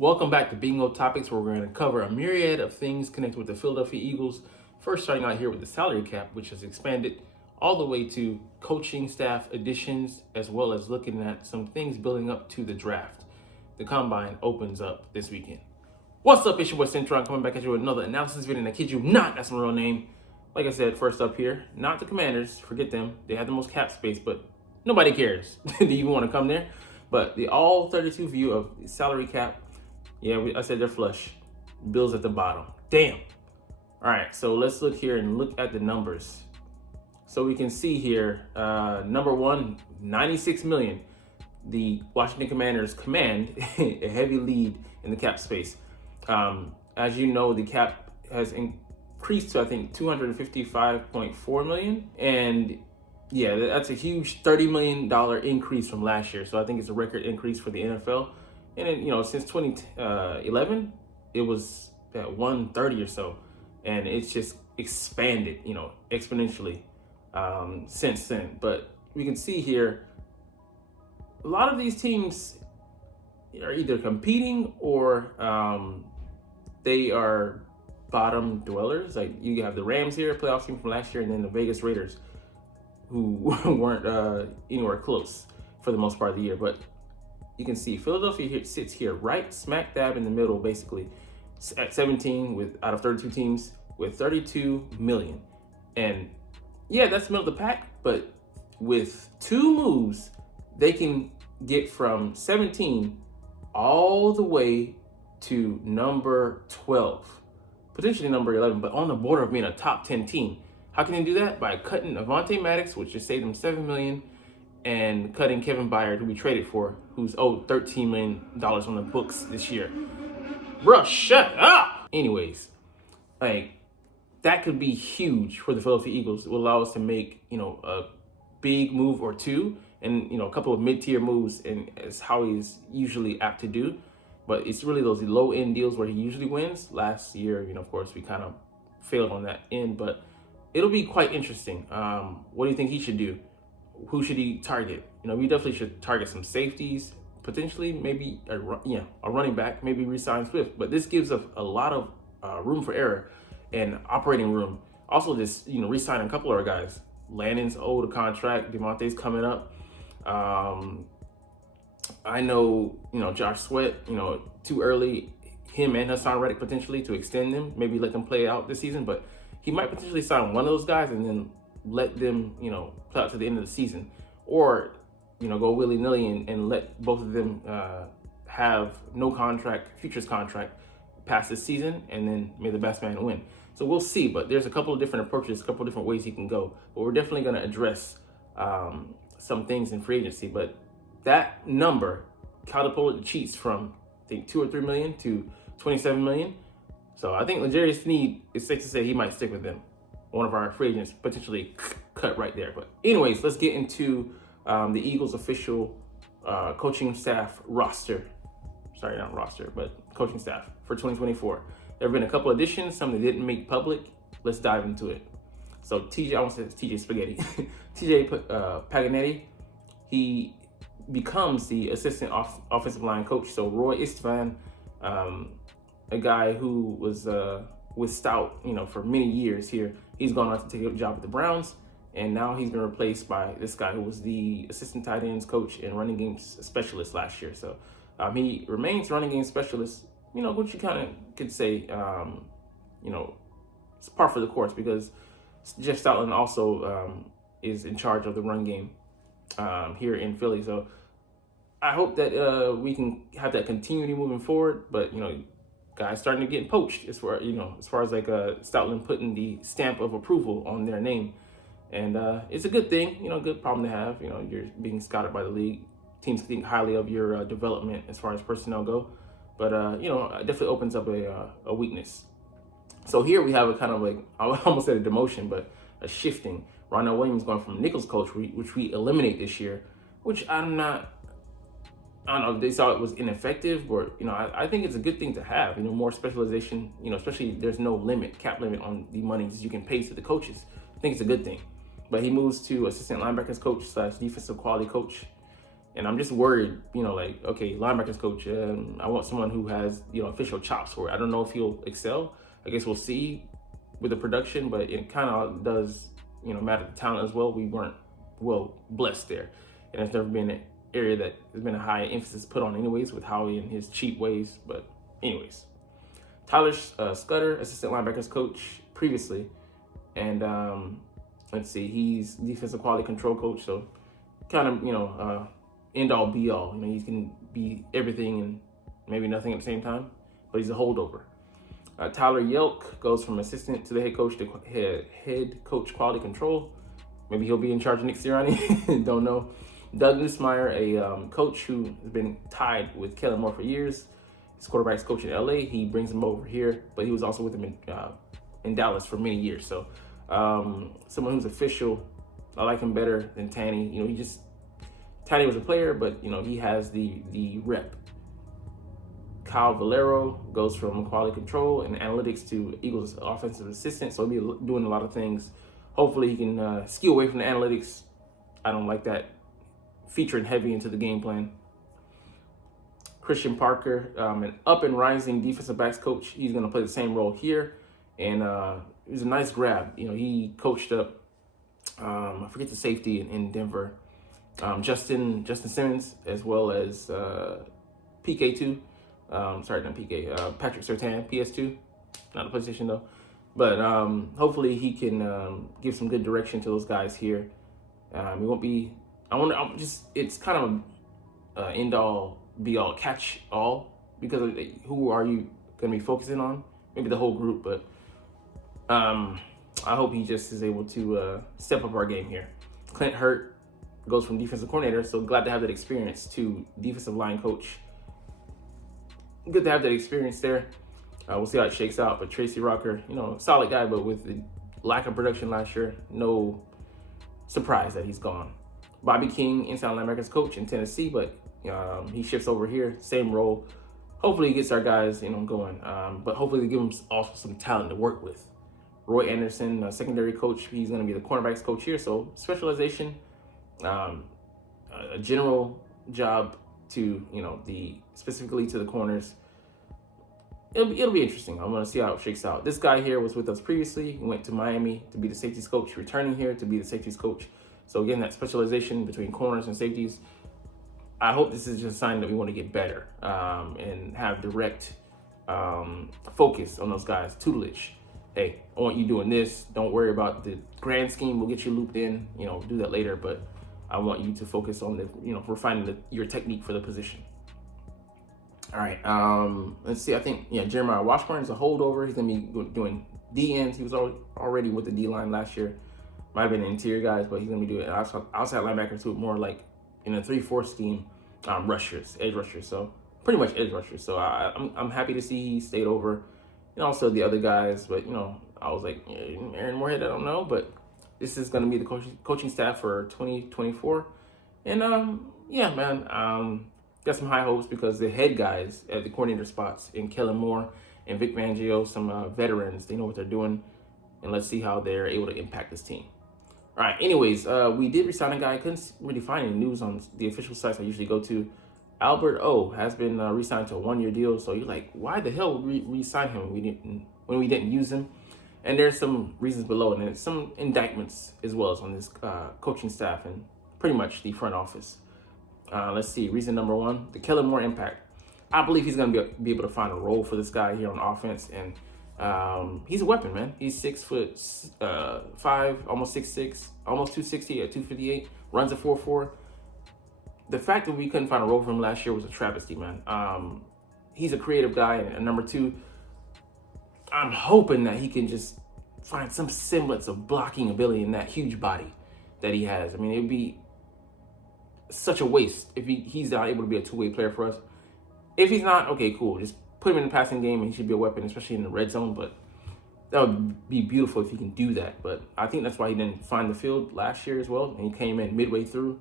Welcome back to Bingo Topics, where we're going to cover a myriad of things connected with the Philadelphia Eagles. First, starting out here with the salary cap, which has expanded all the way to coaching staff additions, as well as looking at some things building up to the draft. The combine opens up this weekend. What's up, it's your boy Cintron coming back at you with another analysis video, and I kid you not, that's my real name. Like I said, first up here, not the Commanders, forget them. They have the most cap space, but nobody cares. Do you even want to come there? But the all 32 view of the salary cap. Yeah, I said they're flush. Bills at the bottom. Damn. All right, so let's look here and look at the numbers. So we can see here, number one, 96 million. The Washington Commanders command a heavy lead in the cap space. As you know, the cap has increased to, I think, 255.4 million. And yeah, that's a huge $30 million increase from last year. So I think it's a record increase for the NFL. And then, since 2011, it was at 130 or so, and it's just expanded, exponentially since then. But we can see here, a lot of these teams are either competing or they are bottom dwellers. Like you have the Rams here, playoff team from last year, and then the Vegas Raiders, who weren't anywhere close for the most part of the year. But you can see Philadelphia sits here right smack dab in the middle, basically, at 17 out of 32 teams with 32 million. And yeah, that's the middle of the pack, but with two moves, they can get from 17 all the way to number 12, potentially number 11, but on the border of being a top 10 team. How can they do that? By cutting Avonte Maddox, which just saved them $7 million, and cutting Kevin Byard, who we traded for, who's owed $13 million on the books this year. Bruh, shut up! Anyways, that could be huge for the Philadelphia Eagles. It will allow us to make, a big move or two, and, a couple of mid-tier moves, and as how he's usually apt to do. But it's really those low-end deals where he usually wins. Last year, of course, we kind of failed on that end, but it'll be quite interesting. What do you think he should do? Who should he target? We definitely should target some safeties, potentially maybe a running back, maybe re-sign Swift. But this gives us a lot of room for error and operating room. Also, just re-sign a couple of our guys. Landon's owed a contract. Demonte's coming up. I know Josh Sweat. Too early. Him and Hassan Reddick potentially to extend them. Maybe let them play out this season, but he might potentially sign one of those guys and then let them, play out to the end of the season, or, go willy-nilly and let both of them have no futures contract past this season, and then may the best man win. So we'll see, but there's a couple of different approaches, a couple of different ways he can go. But we're definitely going to address some things in free agency. But that number catapulted the Chiefs from, I think, 2 or 3 million to 27 million. So I think L'Jarius Sneed, it's safe to say he might stick with them. One of our free agents potentially cut right there. But anyways, let's get into the Eagles' official coaching staff roster. Sorry, not roster, but coaching staff for 2024. There have been a couple additions, some they didn't make public. Let's dive into it. So I almost said TJ Spaghetti. TJ Paganetti, he becomes the assistant offensive line coach. So Roy Istvan, a guy who was with Stout, for many years here. He's gone on to take a job with the Browns, and now he's been replaced by this guy who was the assistant tight ends coach and running game specialist last year. So he remains running game specialist, which you kind of could say, it's par for the course, because Jeff Stoutland also is in charge of the run game here in Philly. So I hope that we can have that continuity moving forward, but, guys starting to get poached as far as like Stoutland putting the stamp of approval on their name. And it's a good thing, good problem to have. You're being scouted by the league. Teams think highly of your development as far as personnel go. But, it definitely opens up a weakness. So here we have a kind of like, I almost said a demotion, but a shifting. Ronald Williams going from Nichols coach, which we eliminate this year, which I don't know if they saw it was ineffective, or, I think it's a good thing to have, more specialization, especially there's no cap limit on the monies you can pay to the coaches. I think it's a good thing. But he moves to assistant linebackers coach / defensive quality coach. And I'm just worried, like, okay, linebackers coach, I want someone who has, official chops for it. I don't know if he'll excel. I guess we'll see with the production, but it kind of does, matter the talent as well. We weren't well blessed there. And it's never been an area that has been a high emphasis put on anyways with Howie and his cheap ways. But anyways, Tyler Scudder, assistant linebackers coach previously. And let's see, he's defensive quality control coach. So kind of, end all be all. He can be everything and maybe nothing at the same time, but he's a holdover. Tyler Yelk goes from assistant to the head coach to head coach quality control. Maybe he'll be in charge of Nick Sirianni. Don't know. Doug Nussmeier, a coach who has been tied with Kellen Moore for years. He's quarterback's coach in LA. He brings him over here, but he was also with him in Dallas for many years. So someone who's official. I like him better than Tanny. Tanny was a player, but he has the rep. Kyle Valero goes from quality control and analytics to Eagles offensive assistant. So he'll be doing a lot of things. Hopefully he can skew away from the analytics. I don't like that featuring heavy into the game plan. Christian Parker, an up and rising defensive backs coach. He's going to play the same role here. And it was a nice grab. He coached up, I forget the safety in Denver, Justin Simmons, as well as PK2. Sorry, not PK. Patrick Surtain, PS2. Not a PlayStation though. But hopefully he can give some good direction to those guys here. It won't be. It's kind of end all be all catch all, because who are you going to be focusing on? Maybe the whole group, but I hope he just is able to step up our game here. Clint Hurt goes from defensive coordinator, so glad to have that experience, to defensive line coach. Good to have that experience there. We'll see how it shakes out. But Tracy Rocker, solid guy, but with the lack of production last year, no surprise that he's gone. Bobby King, inside linebackers coach in Tennessee, but he shifts over here, same role. Hopefully he gets our guys, going. But hopefully they give him also some talent to work with. Roy Anderson, secondary coach, he's going to be the cornerbacks coach here. So specialization, a general job to, specifically to the corners. It'll be interesting. I'm going to see how it shakes out. This guy here was with us previously. He went to Miami to be the safeties coach, returning here to be the safeties coach. So again, that specialization between corners and safeties. I hope this is just a sign that we want to get better and have direct focus on those guys, tutelage. Hey, I want you doing this. Don't worry about the grand scheme. We'll get you looped in, do that later. But I want you to focus on refining your technique for the position. All right, let's see. I think, Jeremiah Washburn is a holdover. He's going to be doing D-ends. He was already with the D-line last year. Might have been interior guys, but he's going to be doing outside linebackers too, more like in a 3-4 scheme, edge rushers. So pretty much edge rushers. So I'm happy to see he stayed over. And also the other guys, but, I was like, Aaron Moorhead, I don't know. But this is going to be the coaching staff for 2024. And, got some high hopes because the head guys at the coordinator spots in Kellen Moore and Vic Fangio, some veterans, they know what they're doing. And let's see how they're able to impact this team. All right, anyways, we did resign a guy. I couldn't really find any news on the official sites I usually go to. Albert O has been re-signed to a 1-year deal. So you're like, why the hell re-sign him when we didn't use him? And there's some reasons below, and there's some indictments as well as on this coaching staff and pretty much the front office. Let's see. Reason number 1, the Kellen Moore impact. I believe he's going to be able to find a role for this guy here on offense, and he's a weapon, man. He's 6'5", almost 6'6", almost 260 at 258. Runs a 4.4. The fact that we couldn't find a role for him last year was a travesty, man. He's a creative guy, and number 2, I'm hoping that he can just find some semblance of blocking ability in that huge body that he has. I mean, it'd be such a waste if he's not able to be a two-way player for us. If he's not, okay, cool. Just put him in the passing game and he should be a weapon, especially in the red zone. But that would be beautiful if he can do that. But I think that's why he didn't find the field last year as well. And he came in midway through.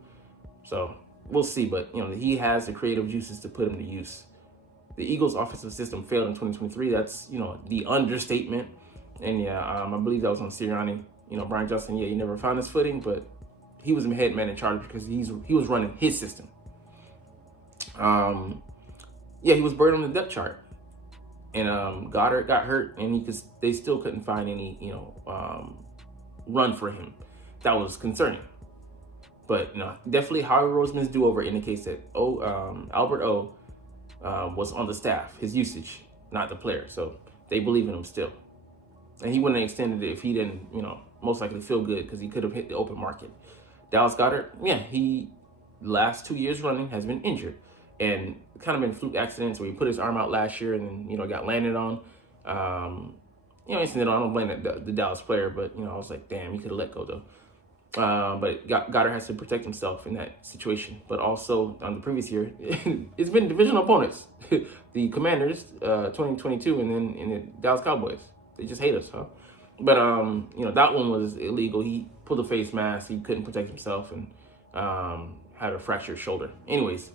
So we'll see. But, he has the creative juices to put him to use. The Eagles' offensive system failed in 2023. That's, the understatement. And, I believe that was on Sirianni. Brian Johnson, he never found his footing. But he was the head man in charge because he was running his system. Yeah, he was buried on the depth chart, and Goddard got hurt, and they still couldn't find any run for him. That was concerning. But no, definitely Howie Roseman's do-over indicates that Albert O was on the staff, his usage, not the player. So they believe in him still. And he wouldn't have extended it if he didn't, most likely feel good, because he could have hit the open market. Dallas Goedert, yeah, he last 2 years running has been injured, and kind of been fluke accidents where he put his arm out last year and then got landed on. Incident. I don't blame the Dallas player, but I was like, damn, he could have let go though. But Goddard has to protect himself in that situation. But also on the previous year, it's been divisional opponents, the Commanders, 2022, and then in the Dallas Cowboys. They just hate us, huh? But that one was illegal. He pulled a face mask. He couldn't protect himself and had a fractured shoulder. Anyways,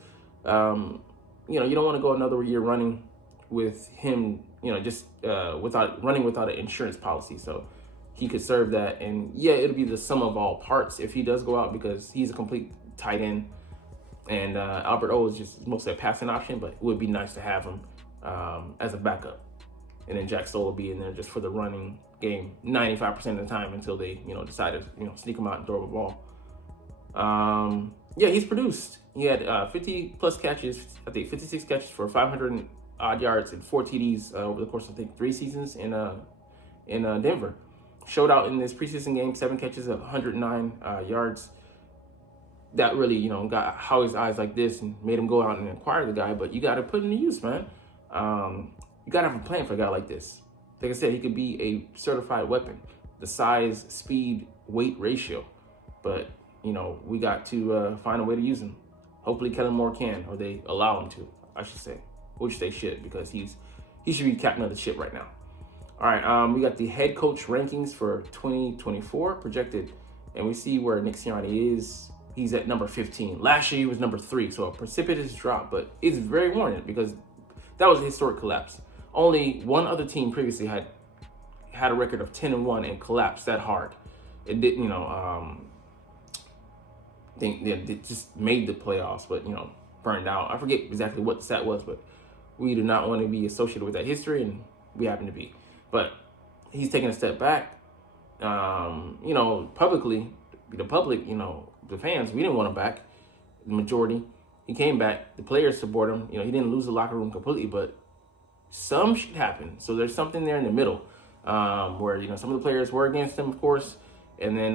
you don't want to go another year running with him, without an insurance policy. So he could serve that, and yeah, it'll be the sum of all parts if he does go out, because he's a complete tight end, and Albert O is just mostly a passing option, but it would be nice to have him as a backup. And then Jack Stoll will be in there just for the running game 95% of the time until they, decide to, sneak him out and throw the ball. Yeah, he's produced. He had 50 plus catches, I think 56 catches for 500 odd yards and 4 TDs over the course of, I think, 3 seasons in Denver. Showed out in this preseason game, 7 catches of 109 yards. That really, got Howie's eyes like this and made him go out and acquire the guy. But you got to put him to use, man. You got to have a plan for a guy like this. Like I said, he could be a certified weapon. The size, speed, weight ratio. But, we got to find a way to use him. Hopefully Kellen Moore can, or they allow him to, I should say. Which they should, because he should be captain of the ship right now. All right, we got the head coach rankings for 2024 projected, and we see where Nick Sirianni is. He's at number 15. Last year he was number 3, so a precipitous drop, but it's very warranted because that was a historic collapse. Only one other team previously had a record of 10-1 and collapsed that hard. It didn't, think they just made the playoffs, but burned out. I forget exactly what the stat was, but we do not want to be associated with that history, and we happen to be. But he's taking a step back. Publicly, the public, the fans, we didn't want him back. The majority, he came back. The players support him. He didn't lose the locker room completely, but some shit happened. So there's something there in the middle, where some of the players were against him, of course, and then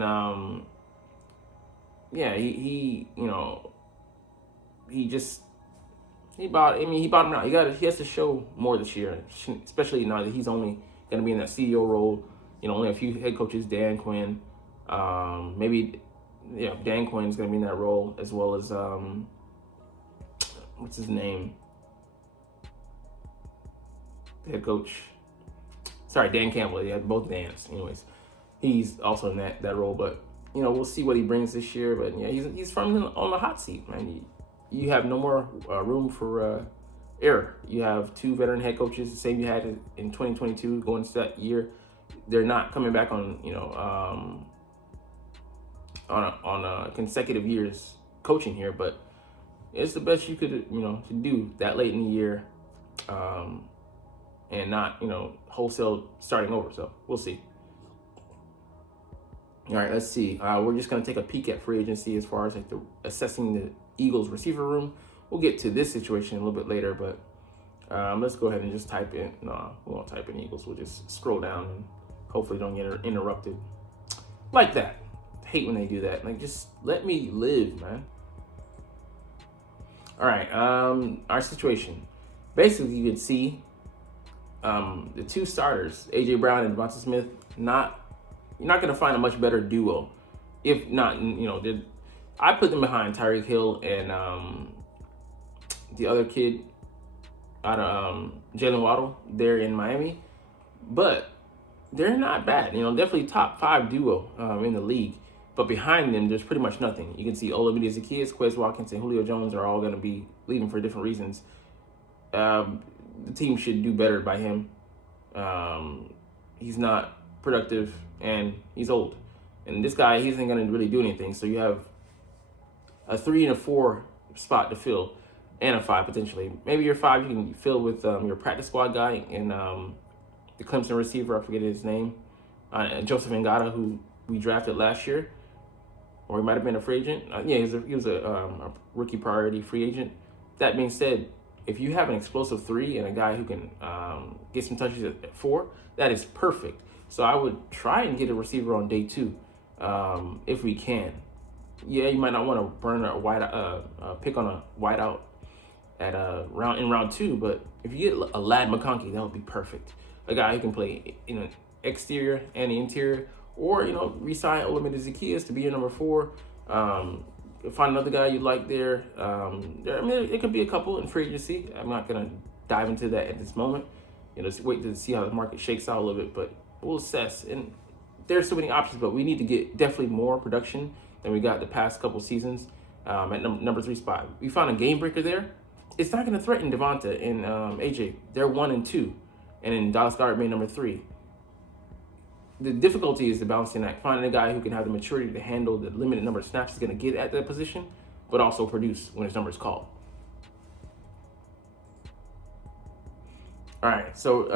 he bought him out. He has to show more this year, especially now that he's only going to be in that CEO role. Only a few head coaches, Dan Quinn, Dan Quinn's going to be in that role, as well as what's his name? The head coach. Sorry, Dan Campbell. He had both Dans. Anyways, he's also in that role, but we'll see what he brings this year. But yeah, he's firmly on the hot seat, man. You have no more room for error. You have 2 veteran head coaches, the same you had in 2022 going into that year. They're not coming back on consecutive years coaching here, but it's the best you could to do that late in the year, and not wholesale starting over. So we'll see. All right, let's see. We're just going to take a peek at free agency as far as assessing the Eagles receiver room. We'll get to this situation a little bit later, but let's go ahead and just type in. No, we won't type in Eagles. We'll just scroll down and hopefully don't get interrupted like that. I hate when they do that. Like, just let me live, man. All right, our situation. Basically, you can see the 2 starters, AJ Brown and Devonta Smith. You're not going to find a much better duo. If not, I put them behind Tyreek Hill and the other kid out of Jalen Waddle there in Miami. But they're not bad. Definitely top 5 duo in the league. But behind them, there's pretty much nothing. You can see Olamide Zaccheaus, Quez Watkins, and Julio Jones are all going to be leaving for different reasons. The team should do better by him. He's not productive, and he's old. And this guy, he isn't going to really do anything. So you have a 3 and a 4 spot to fill. and a 5 potentially. Maybe your 5 you can fill with your practice squad guy and the Clemson receiver, I forget his name, Joseph Ngata, who we drafted last year, or he might have been a free agent. He was a rookie priority free agent. That being said, if you have an explosive 3 and a guy who can get some touches at 4, that is perfect. So I would try and get a receiver on day 2 if we can. Yeah, you might not want to burn a pick on a wideout at round 2, but if you get a Lad McConkey, that would be perfect. A guy who can play in an exterior and the interior, or re-sign Olamide Zaccheaus to be your number 4. Find another guy you like there. It could be a couple in free agency. I'm not gonna dive into that at this moment. Wait to see how the market shakes out a little bit, but we'll assess. And there's so many options, but we need to get definitely more production than we got the past couple seasons at number 3 spot. We found a game breaker there. It's not going to threaten Devonta and AJ. They're 1 and 2, and then Dallas Goedert made number 3. The difficulty is the balancing act, finding a guy who can have the maturity to handle the limited number of snaps he's going to get at that position, but also produce when his number is called. All right, so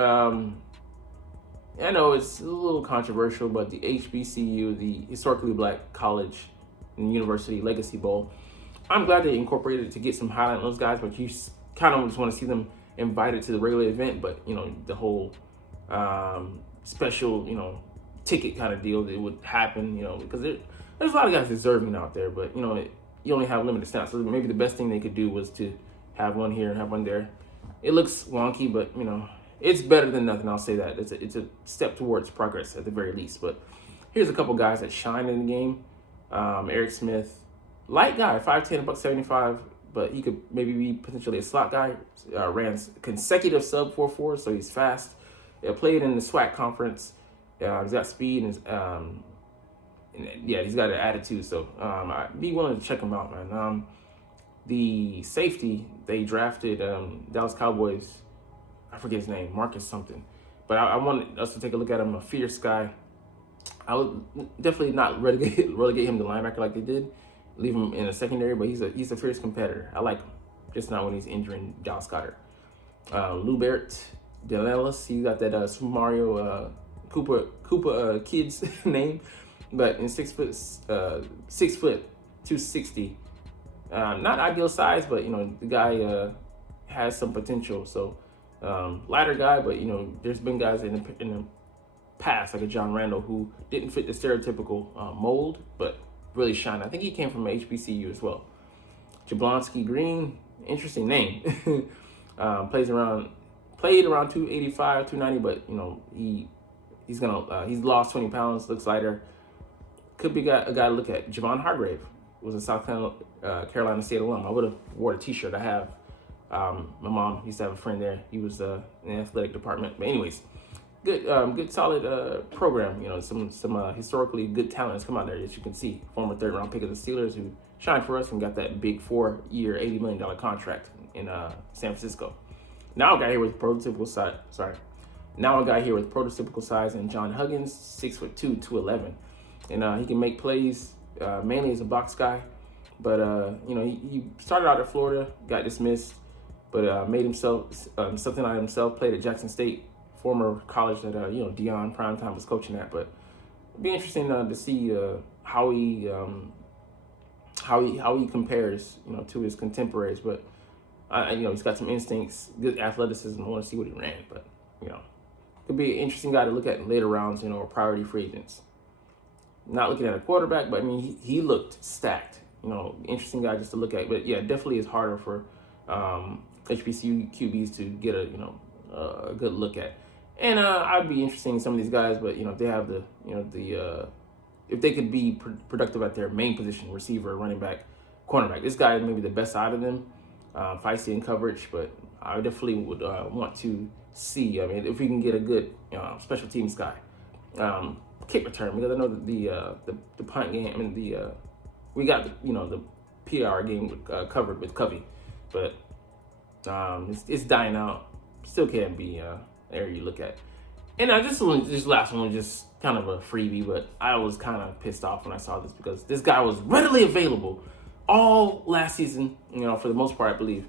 I know it's a little controversial, but the HBCU, the Historically Black College and University Legacy Bowl, I'm glad they incorporated it to get some highlight on those guys, but you kind of just want to see them invited to the regular event, but the whole special, ticket kind of deal that would happen, because there's a lot of guys deserving out there, but you only have limited snaps. So maybe the best thing they could do was to have one here and have one there. It looks wonky, but it's better than nothing. I'll say that it's a step towards progress at the very least. But here's a couple guys that shine in the game. Eric Smith, light guy, 5'10", $175, but he could maybe be potentially a slot guy. Ran consecutive sub 4.4, so he's fast. Played in the SWAC conference. He's got speed and he's got an attitude. So I'd be willing to check him out, man. The safety they drafted, Dallas Cowboys, I forget his name, Marcus something. But I wanted us to take a look at him, a fierce guy. I would definitely not relegate him to linebacker like they did. Leave him in a secondary, but he's a fierce competitor. I like him, just not when he's injuring Dallas Goedert. Lubert Denelis, he got that Super Mario Koopa kid's name, but in 6 foot 260. Not ideal size, but the guy has some potential. So lighter guy, but there's been guys in the past, like a John Randall, who didn't fit the stereotypical mold, but really shined. I think he came from HBCU as well. Jablonski Green, interesting name. Played around 285, 290, but he's lost 20 pounds, looks lighter. Could be a guy to look at. Javon Hargrave was a South Carolina State alum. I would have wore a t-shirt. I have. My mom used to have a friend there. He was in the athletic department. But anyways, good solid program. Some historically good talent has come out there, as you can see. Former 3rd-round pick of the Steelers who shined for us and got that big 4-year, $80 million contract in San Francisco. Now a guy here with prototypical size, and John Huggins, 6'2", 211, and he can make plays mainly as a box guy. But he started out at Florida, got dismissed, but made himself something out of himself. Played at Jackson State, former college that Deion Primetime was coaching at. But it'd be interesting to see how he compares to his contemporaries. But he's got some instincts, good athleticism. I want to see what he ran, but could be an interesting guy to look at in later rounds, or priority free agents. Not looking at a quarterback, but he looked stacked. Interesting guy just to look at. But yeah, definitely is harder for HBCU QBs to get a good look at. And I'd be interested in some of these guys, but if they have if they could be productive at their main position, receiver, running back, cornerback. This guy is maybe the best out of them, feisty in coverage, but I definitely would want to see. If we can get a good special teams guy, kick return, because I know that the punt game, we got the PR game covered with Covey, but it's dying out. Still can be area you look at. And this last one was just kind of a freebie, but I was kind of pissed off when I saw this because this guy was readily available all last season, for the most part, I believe.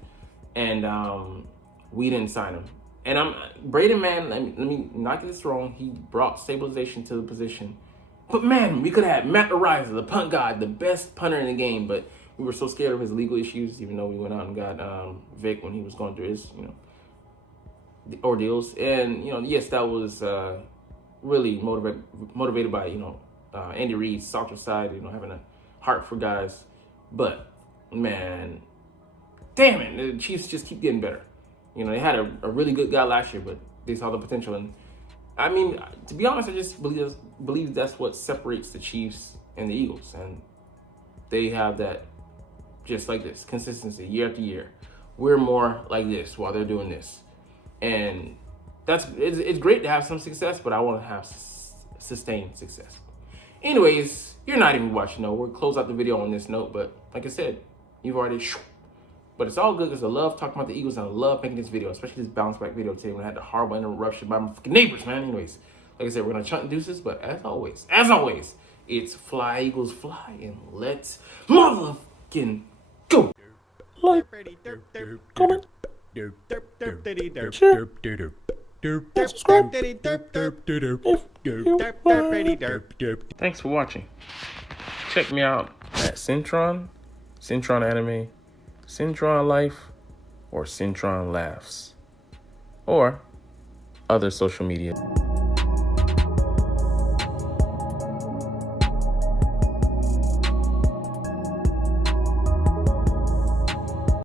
and we didn't sign him. And Braden, man, let me not get this wrong. He brought stabilization to the position. But man, we could have had Matt Ariza, the punt god, the best punter in the game, but we were so scared of his legal issues, even though we went out and got Vic when he was going through his, the ordeals. And, yes, that was really motivated by, Andy Reid's softer side, having a heart for guys. But, man, damn it, the Chiefs just keep getting better. They had a really good guy last year, but they saw the potential. And, I mean, to be honest, I just believe that's what separates the Chiefs and the Eagles. And they have that, just like this, consistency year after year. We're more like this while they're doing this. And it's great to have some success, but I want to have sustained success. Anyways, you're not even watching. No, we'll close out the video on this note. But like I said, you've already... But it's all good because I love talking about the Eagles and I love making this video, especially this bounce back video today when I had the horrible interruption by my fucking neighbors, man. Anyways, like I said, we're going to chunt deuces, but as always, it's fly, Eagles, fly, and let's motherfucking go. Like, comment, share, and subscribe if you like. Thanks for watching. Check me out at Cintron Anime, Cintron Life, or Cintron Laughs, or other social media.